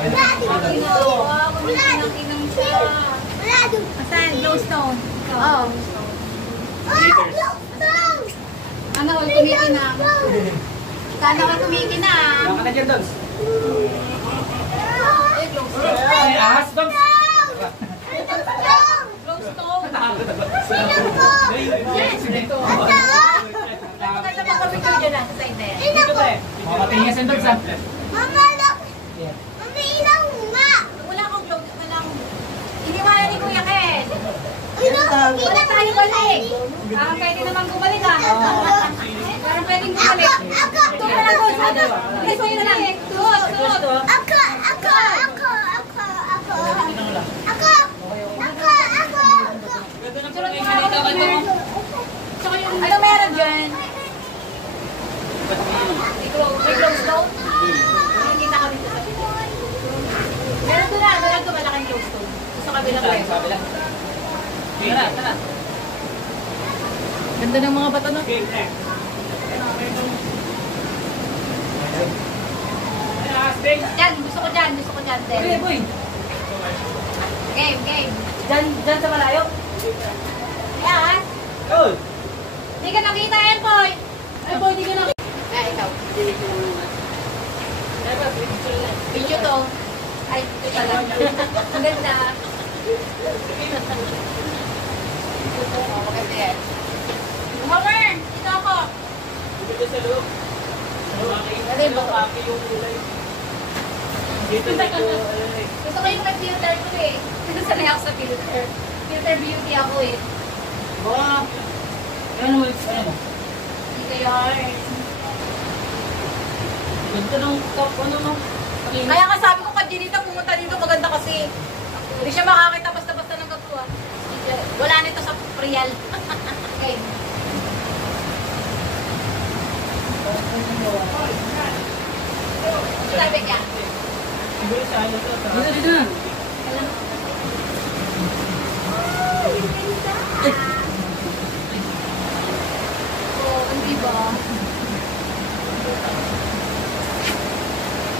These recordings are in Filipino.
Kuminang siya. Asan? Glowstone. Oo. Sana all kumikinang. Sana all kumikinang. Baka na dyan, Dogs. Ay, ahas, Dogs. Glowstone. Yes, dito. Maganda pa kami ko dyan sa side na yan. Dito tayo. Makatingin sa Dogs, ha? Mama, look! Mami, ilaw nga! Wala akong glow. Wala akong... Iniwala ni Kuya Ken. Wala tayo balik. Pwede naman bumalik ah. Parang pwedeng bumalik. Ito na lang doon. Bilis mo yun na lang. Tuot. Ako! Sunod mo nga ako ng partner. Tsaka yung... Ano meron dyan? May glowstone? Hindi na kami sa sabi. Meron doon na. Doon lang ito malaking glowstone. Sa kabilang way. Tara. Ganda ng mga bato no? Dyan, gusto ko dyan, Del. Boy. Game. Dyan sa malayo. Yan. Oh. Hindi ka nakita, Elboy. Elboy, hindi ka nakita. Ikaw. Video to. Ay, ito pala. Ang ganda. Maganda yan. Homer, dito ako. Dito sa loob. Dali ba ko? Yung kulay. Dito. Gusto ko yung may filter ko eh. Sanay ako sa filter. Filter beauty ako eh. Baka. Ano mo? Hindi kayo hard. Ganda ng top, ano no? Kaya nga sabi ko kay Jinita pumunta dito maganda kasi hindi siya makakita basta-basta ng kapwa. Wala nito sa real. Okay. Sabi niya. Dito na. Oo, hindi ba?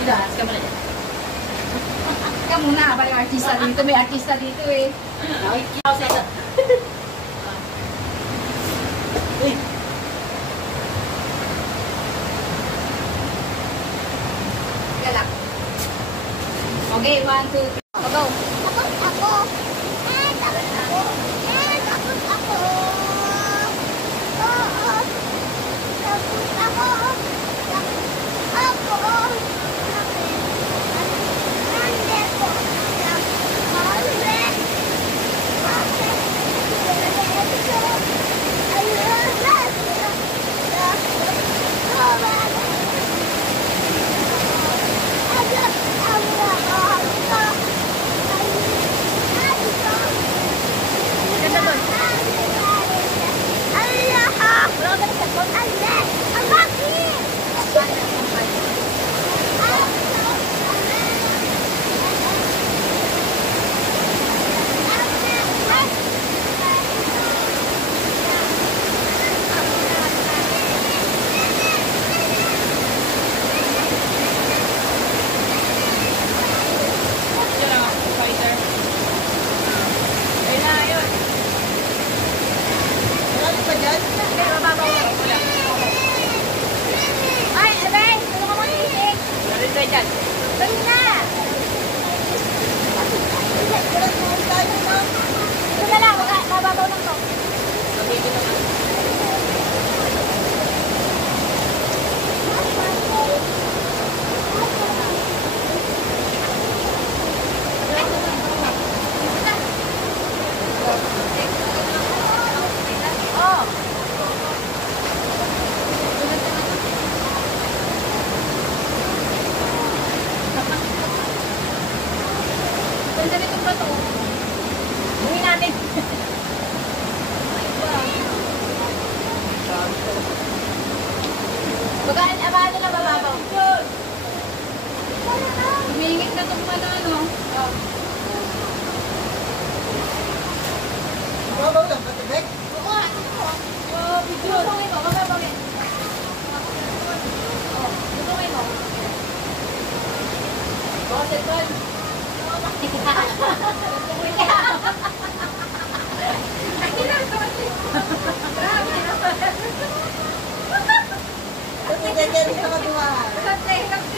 Ilas ka muna dyan. Ka muna, may artista dito. May artista dito eh. Nakikita sa ito. Uy. Galak. Okay, 1, 2, 3. Go. Ako! Ganda doon. Wala ka ba sa phone? Ang bakit? Ay, abay! Ano ka mga isik? Galing tayo dyan. Dali na! Ito na lang, mababaw lang to. Oh! Ganda nitong bato. Buhin natin. Bagaan, abahan nila bababaw. Humingit na itong pala, no? Babaw lang, patibek. Oo, ano ko? Video. Tutungin mo, mababawin. Tutungin mo. Boss, cellphone. Ganyan dito ka dumaan.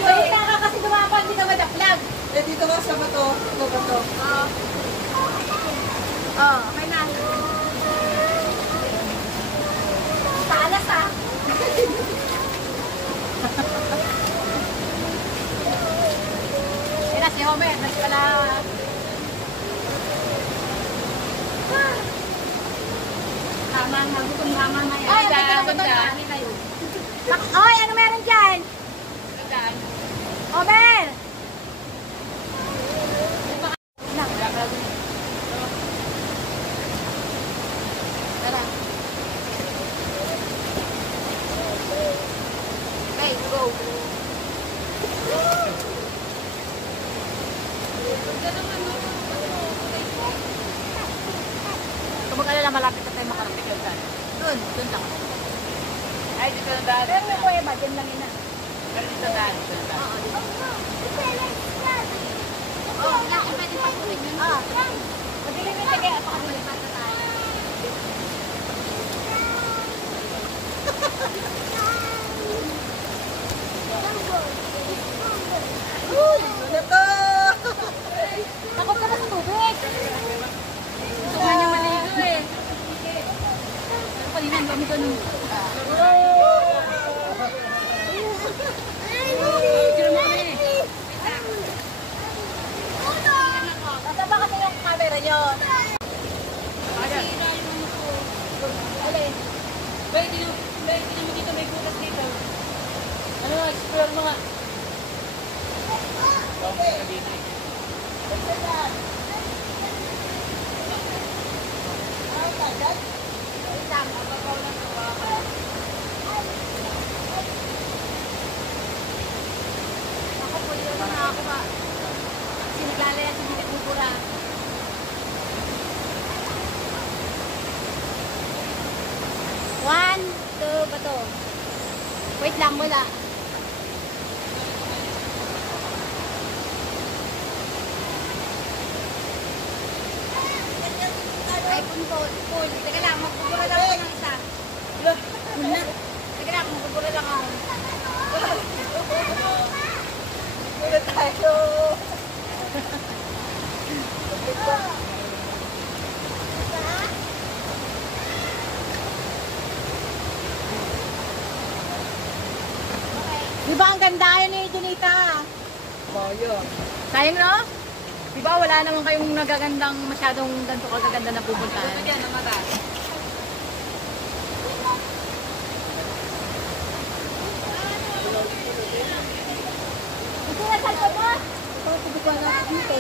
Ay, naka kasi dumapan, hindi ka madaplag. Eh, dito ka sa bato. Ito bato. Oh, okay na. Talas ah. Yan na si Homer, nagpala. Tama nga, gutom tama na yan. Ay, ang ganda ng ganda. Oy, ano meron dyan? Homer! Tara. Okay, go. Kung mag-alala, malapit na tayo makarating yun dyan. Doon lang. Ay, dito na daan. Pero may kuweba, dyan lang ina. Pero dito na daan. Dito na daan. Oo, nga, pwede pa po rin yun. Madilim yung tagay, at pakalipat na tayo. Uy! Ano to? Takot ka ba sa tubig? Gusto nga niya maligo eh. Pero kanina, ang dami ganun. Nasa ba kasi yung camera nyo? Alin? Pwede naman dito may butas dito. Ano nga, explore mo nga. Ako, puli naman na ako ba? Kasi naglalaya sa hindi nagbubura. One, two, ba to? Wait lang, wala. iPhone full. Teka lang, magbubura lang ako ng isa. Teka lang, magbubura lang ako. Wala tayo. Di ba ang ganda yan ni Junita? Bayo. Sayang no? Di ba wala naman kayong nagagandang masyadong ganito kagaganda na pupuntahan? Ito dyan, ang mata. Ito na salto mo? Ito, tubukan natin dito.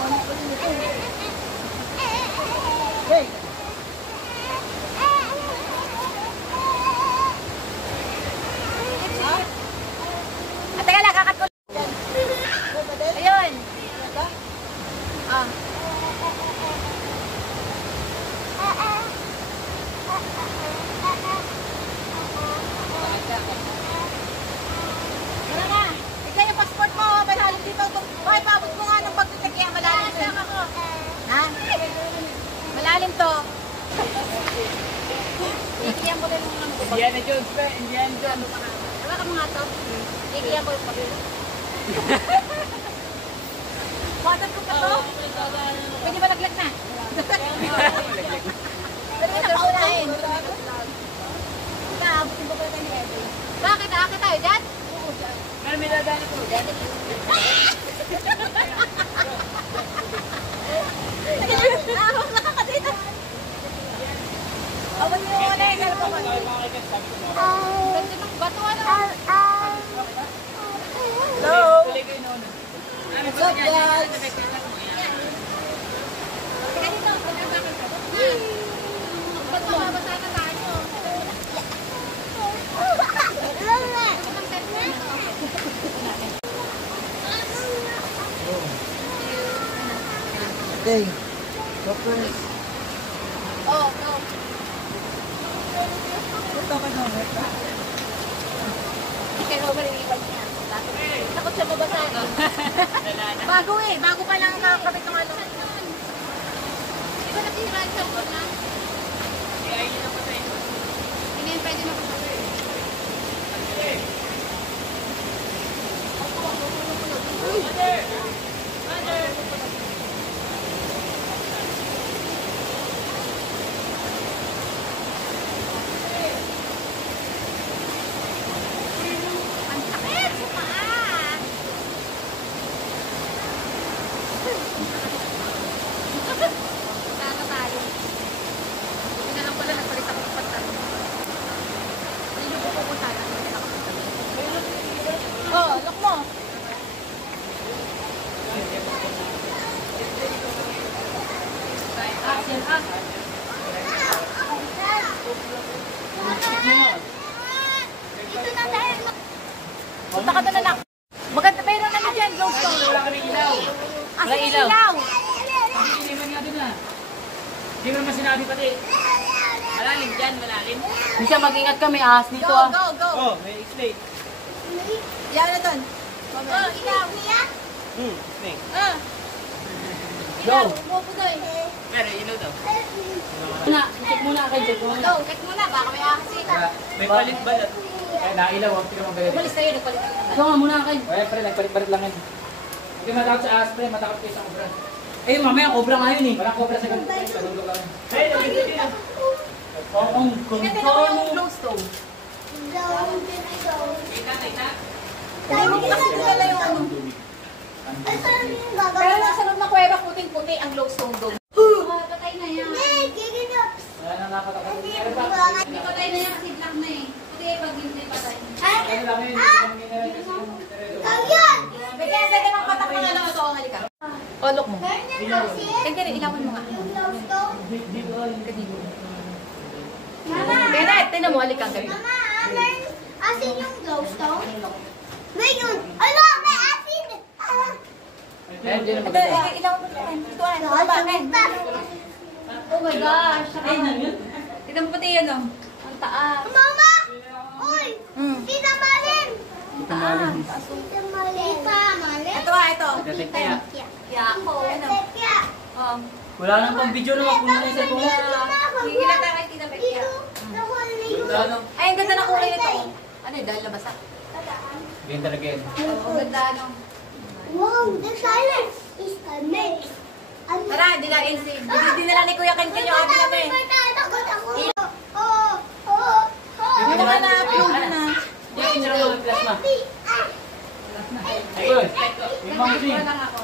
Mami pa rin ito. Hey! At teka lang, kakat ko. Ayun. Ah. Tara na. Ikaw yung passport mo. Malalim dito. Bakit paabot mo nga ng pagtitik kaya malalim to. Ha? Malalim to. Ikiyan ko rin mga mga. Indiana Jones pa, Indiana Jones. Wala ka mga to. Ikiyan ko yung pagtitik. Water ko pa to? Pwede ba laglag na? Pwede ba napaunahin? Naabutin ko pala ni Eddie. Bakit? Aakit tayo dyan? Oo, dyan. Pero may dadaan ito. Dyan. Ahok na ka dito. Awan mo muna yung cellphone. Ganda ng bato ano? Hello! Tuloy ko yun noon. What's up, guys? Teka dito. Ba't mababasa na tayo? Okay. Go first. Oh, no. Ito ka na. Kaya Robert, iiwan niya. Takot siya babasahin. Bago eh. Bago pa lang kakabit ng ano. Di ba nasira yung cellphone na? Kaya yun ang patay. Hindi yung pwede na pa. Ang sakit! Paa! Sana tayo. Hindi na lang pala nagpalit ako ng pantalon. Hindi nyo po pupunta na. Oh, look mo. Dito na dahil. Punta ka doon anak. Maganda pero ano dyan, glowstone. Wala kami ilaw. Asa yung ilaw? Hindi naman nga doon na. Hindi mo naman sinabi pati. Malalim dyan, malalim. Bisa mag-ingat kami, ahas dito Go, ah. go, go. Oh, may explain. Yan na doon. Oh, ilaw. Explain. Ah. Go. Ilaw, umupo doon. Pero, ilaw daw. Muna, check muna kayo, check muna. Go, check muna. Baka may akasita. May palit balat. Eh, nailaw ang pinamagalit. Umalis kayo, nagpalit kayo. Ikaw nga muna kayo. Ay, pre, nagpalit-palit lang yun. Hindi matakot sa ahas, pre. Matakot kayo sa cobra. Eh, mamaya cobra nga yun eh. Walang cobra sa ganito. Padulog lang. Hey, nandito din ah. Ang Tingnan mo yung glowstone. Hindi mo kasi kilala yung ano. Pero nasa loob ng kuweba, puting-puti ang glowstone doon. Patay na yan. Wala nang nakatakot. Pero pa. Hindi patay na yan kasi black na eh. Puti pag hindi patay. Ano lang yun? Yung mineral kasi yung Bigyan ka ng patak ng ano ito. Halika. Oh, look mo. Tingnan, ilawin mo nga. Kaya tingnan mo, halika ang gabi. Asin yung glowstone? Ngayon, ala, may asin! Ayun, dyan ang Ito, maganda. ilawin mo naman. Ito, ano? Bakit? Oh my gosh. Ay, nangyun. Tignan mo pati yun, oh. Ang taas. Mama! Uy! Mm. Tita Malin! Ito malam. Tita Malin. Tita Malin? Ito ah, ito. Gatek-kaya. Yako. Ano? Tekya. Wala nang pang video na mapuno na yung cellphone mo. Hindi na tayo kay Tita Becky. Ano? Ay, ang ganda ng kulay nito. Ano yun, dahil labasa. Ganyan talaga yun. Ang ganda, ano. Wow, the silence is coming. Tara, hindi na si. Hindi nila ni Kuya Ken yung abi namin. Takot ako. Oh, oh, oh. Ito ka na, upload na. Yan, yung mga plasma. Ayun. Yung mga Wala ring. lang ako.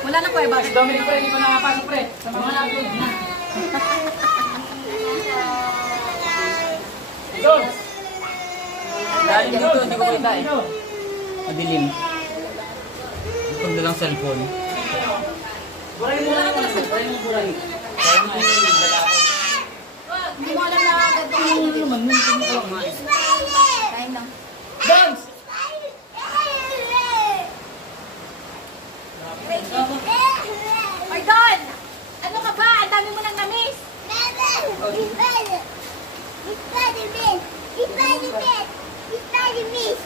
Wala na Kuya Bobby. Dominic, pre, hindi pa nakapasok, pre. Sa mga upload na. Doon! Lalim dito, hindi ko kita eh. Dito. Madilim. Pag dalang cellphone. Buray mo lang ako na sa buray mo, buray. Kaya mo yung lalaki. Hindi mo alam na agad kung ano yun. Naman, nun, kumukulang nga eh. Kain lang. Dance! Ay, Don! Ano ka ba? Ang dami mo nang na-miss. Spider-Man! Spider-Man! Spider-Man! Spider-Man!